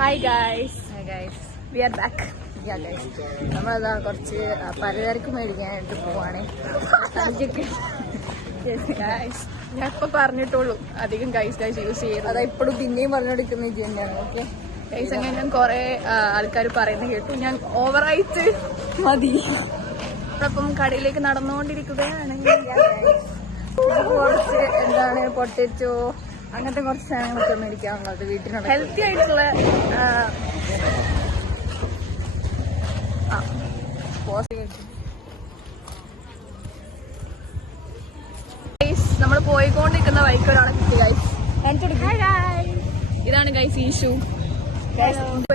Hi guys guys we are back നമ്മളതാ കുറച്ച് പലചരക്ക് മേടിക്കാനായിട്ട് പോവാണേ. അതൊക്കെ ഗായ്സ് ഞാൻ ഇപ്പൊ പറഞ്ഞിട്ടുള്ളൂ അധികം ഗൈസ് ഗൈസ് യൂസ് ചെയ്യരുത്. അതാ ഇപ്പോഴും പിന്നെയും പറഞ്ഞുകൊടുക്കുന്ന ഇത് തന്നെയാണ് ഓക്കെ ഗൈസ് അങ്ങനെ ഞാൻ കുറെ ആൾക്കാർ പറയുന്നത് കേട്ടു. ഞാൻ ഓവറായിട്ട് മതി. അപ്പം കടയിലേക്ക് നടന്നുകൊണ്ടിരിക്കുകയാണ് കുറച്ച് എന്താണ് പൊട്ടറ്റോ അങ്ങനത്തെ കുറച്ച് സാധനങ്ങളൊക്കെ മേടിക്കാനുള്ളത് വീട്ടിനുള്ള ഹെൽത്തി ആയിട്ടുള്ള ആ, നമ്മൾ പോയിക്കൊണ്ടിരിക്കുന്ന വഴിക്ക് ഒരാളെ കിട്ടി ഗൈസ് ഇതാണ് ഗൈസ് ഈഷു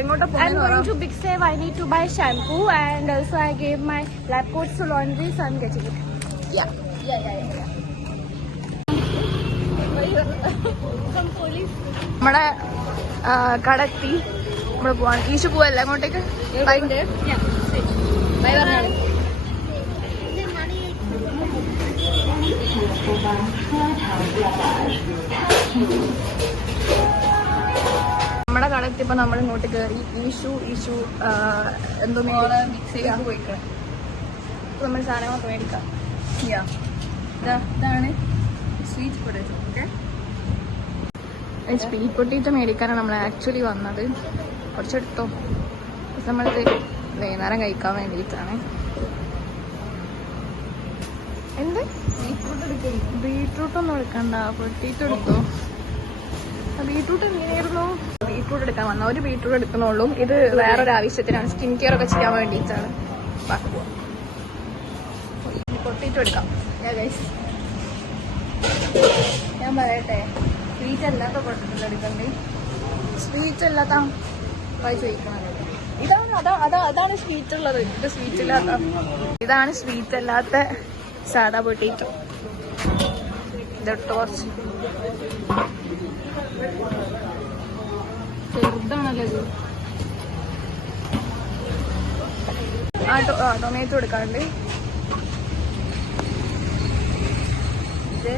എങ്ങോട്ടാ I'm going പോകുന്നത് to Big Save. I need to buy shampoo and also I gave my lab coats to laundry, so I'm getting it. നമ്മുടെ ആ, കട എത്തി നമ്മൾ പോവാണ്. ഈശു പോവല്ലേ അങ്ങോട്ടേക്ക്? നമ്മടെ കടത്തി ഇപ്പൊ നമ്മുടെ നമ്മൾ ഇങ്ങോട്ട് കയറി ഈശു ഈശു എന്തോ മിക്സ് ചെയ്യാൻ പോയിക്കാം. നമ്മൾ സാധനങ്ങളൊക്കെ മേടിക്കാം. ഇതാണ്. Sweet potato okay speed potato മേടിക്കാനാണ് നമ്മൾ ആക്ച്വലി വന്നത്. കുറച്ചെടുത്തോ. നമ്മളിത് വൈകുന്നേരം കഴിക്കാൻ വേണ്ടിയിട്ടാണ്. എന്ത്? ബീട്രൂട്ട് ഒന്നും എടുക്കണ്ട. പൊട്ടിയിട്ട് എടുത്തോ. ബീട്രൂട്ട് എങ്ങനെയായിരുന്നു? ബീട്രൂട്ട് എടുക്കാൻ വന്ന. ഒരു ബീട്രൂട്ട് എടുക്കുന്നുള്ളൂ ഇത് വേറൊരു ആവശ്യത്തിനാണ്. സ്കിൻ കെയർ ഒക്കെ ചെയ്യാൻ വേണ്ടിയിട്ടാണ്. പൊട്ടിയിട്ട് എടുക്കാം. ഞാൻ പറയട്ടെ. സ്വീറ്റ് അല്ലാത്ത പൊട്ടറ്റോ എടുക്കണ്ടേ? സ്വീറ്റ് അല്ലാത്ത പോയി ചോദിക്കണം. ഇതാണ് അതാ അതാ അതാണ് സ്വീറ്റ് ഉള്ളത്. ഇത് സ്വീറ്റ് ഇല്ലാത്ത ഇതാണ് സ്വീറ്റ് അല്ലാത്ത സാധാ പൊട്ടിറ്റോ ഇതൊട്ട് കുറച്ച് ചെറുതാണല്ലോ ഇത്? ആ ടൊമാറ്റോ എടുക്കാണ്ട് ഇത്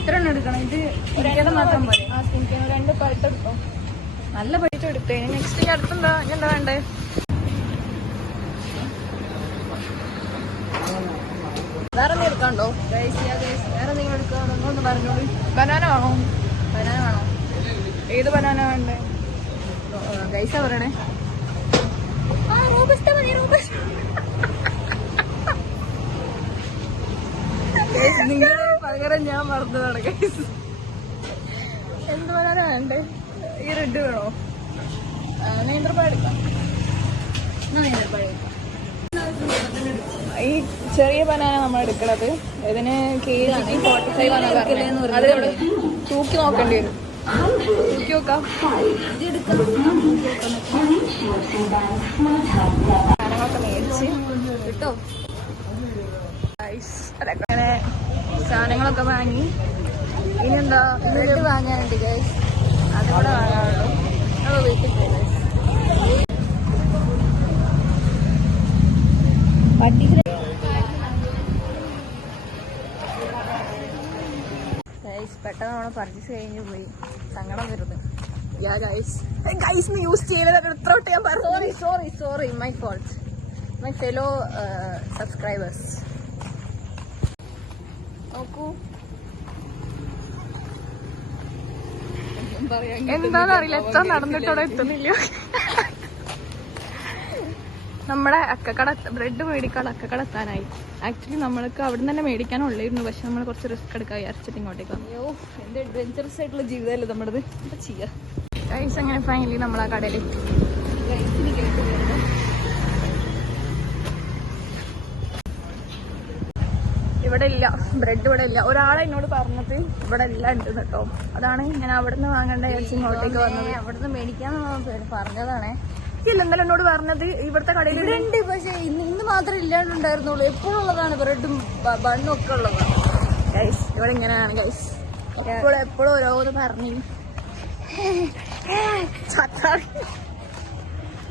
എത്ര എണ്ണം എടുക്കണം? ഇത് ഒരിക്കലും മാത്രം പോലെ ആ സ്കിൻ കെയർ രണ്ട് പഴുത്ത് എടുത്തോ? നല്ല പഴുത്ത് എടുത്തേ. നെക്സ്റ്റ് ഇനി അടുത്തെന്താ ഇനി എന്താ വേണ്ടേ? വേറെ എന്തെങ്കിലും എടുക്കാണ്ടോ ഗൈസ് വേറെ എന്തെങ്കിലും എടുക്കാണോ ഒന്ന് പറഞ്ഞോളൂ. ബനാന വേണോ? ബനാന വേണോ? ഏത് ബനാന വേണ്ടേ? ഗൈസാ പറയണേ. ആ റോബസ്റ്റ മതി റോബസ്റ്റ നിങ്ങൾ പകരം ഞാൻ മറന്നതാണ് ഗൈസ് എന്ത് പറയാനാ വേണ്ടേ? ഈ റെഡ് വേണോ? എടുക്കാം. ഈ ചെറിയ ബനാന നമ്മൾ എടുക്കണത്. ഇതിന് കെ ജി ഫോർട്ടി ഫൈവ് ആണ് തൂക്കി നോക്കേണ്ടി വരും. തൂക്കി നോക്കാം. സാധനങ്ങളൊക്കെ മേടിച്ച്. കിട്ടോ? അങ്ങനെ സാധനങ്ങളൊക്കെ വാങ്ങി. ഇനി എന്താ ബ്രെഡ് വാങ്ങാനുണ്ട് ഗൈസ് അതുകൂടെ വാങ്ങാനുള്ളൂ. അപ്പോൾ വീട്ടിൽ പോയി ഗൈസ് പെട്ടെന്ന് നമ്മൾ പർച്ചേസ് കഴിഞ്ഞ് പോയി. സങ്കടം വരുന്നു. യാ ഗൈസ് ഗൈസ് യൂസ് ഞാൻ പറഞ്ഞു. Sorry sorry sorry my fault my fellow subscribers നോക്കൂ. എന്താണെന്നറിയില്ല എത്ര നടന്നിട്ടവിടെ എത്തുന്നില്ല. നമ്മുടെ അക്കക്കട ബ്രെഡ് മേടിക്കാൻ അക്കക്കട എത്താനായി. ആക്ച്വലി നമ്മൾക്ക് അവിടെ തന്നെ മേടിക്കാനുള്ളായിരുന്നു പക്ഷെ നമ്മൾ കുറച്ച് റിസ്ക് എടുക്കാൻ വിചാരിച്ചിട്ട് ഇങ്ങോട്ടേക്ക് അയ്യോ എന്ത് അഡ്വഞ്ചറസ് ആയിട്ടുള്ള ജീവിതമല്ലേ നമ്മുടേത്? എന്താ ചെയ്യാ? ഗൈസ് അങ്ങനെ ഫൈനലി നമ്മൾ ആ കടയിലെത്തി ഇവിടെ ഇല്ല ബ്രെഡ് ഇവിടെ ഇല്ല. ഒരാളെ എന്നോട് പറഞ്ഞത് ഇവിടെ എല്ലാം ഉണ്ട് കേട്ടോ. അതാണ് ഞാൻ അവിടുന്ന് വാങ്ങേണ്ട വിചാരിച്ച് ഇങ്ങോട്ടേക്ക് വന്നത്. അവിടുന്ന് മേടിക്കാന്ന് പറഞ്ഞതാണേ. ഇല്ല ഇന്നലെ എന്നോട് പറഞ്ഞത് ഇവിടുത്തെ കടയിൽ ഉണ്ട് പക്ഷെ ഇന്ന് മാത്രം ഇല്ലാണ്ടുണ്ടായിരുന്നുള്ളൂ. എപ്പോഴും ഉള്ളതാണ് ബ്രെഡും ബണ്ണും ഒക്കെ ഉള്ളതാണ് ഗൈസ് ഇവിടെ ഇങ്ങനെയാണ് ഗൈസ് എപ്പോഴും എപ്പോഴും ഓരോന്ന് പറഞ്ഞു.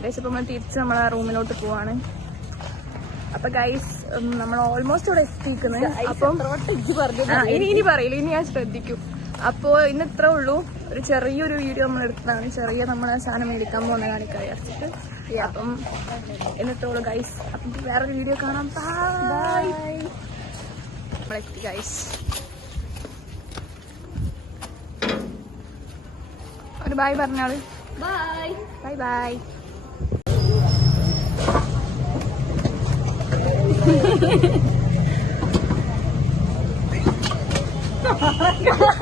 ഗൈസ് ഇപ്പൊ നമ്മൾ തിരിച്ച് നമ്മളെ റൂമിലോട്ട് പോവാണ്. അപ്പൊ ഗൈസ് നമ്മൾ ഓൾമോസ്റ്റ് ഇവിടെ എത്തിക്കുന്നത് അപ്പം ഇനി ഇനി പറയില്ല ഇനി ഞാൻ ശ്രദ്ധിക്കും. അപ്പോൾ ഇന്ന് ഇത്ര ഉള്ളൂ. ഒരു ചെറിയൊരു വീഡിയോ നമ്മൾ എടുത്തതാണ്. ചെറിയ നമ്മളെ സാധനം മേടിക്കാൻ പോകുന്ന കാണിക്കാൻ വിചാരിച്ചിട്ട്. അപ്പം ഇന്നത്തെ ഉള്ളൂ ഗൈസ് അപ്പം വേറൊരു വീഡിയോ കാണാം. നമ്മളെത്തി ഗൈസ് ഒരു bye പറഞ്ഞാൾ. Bye bye bye oh my God.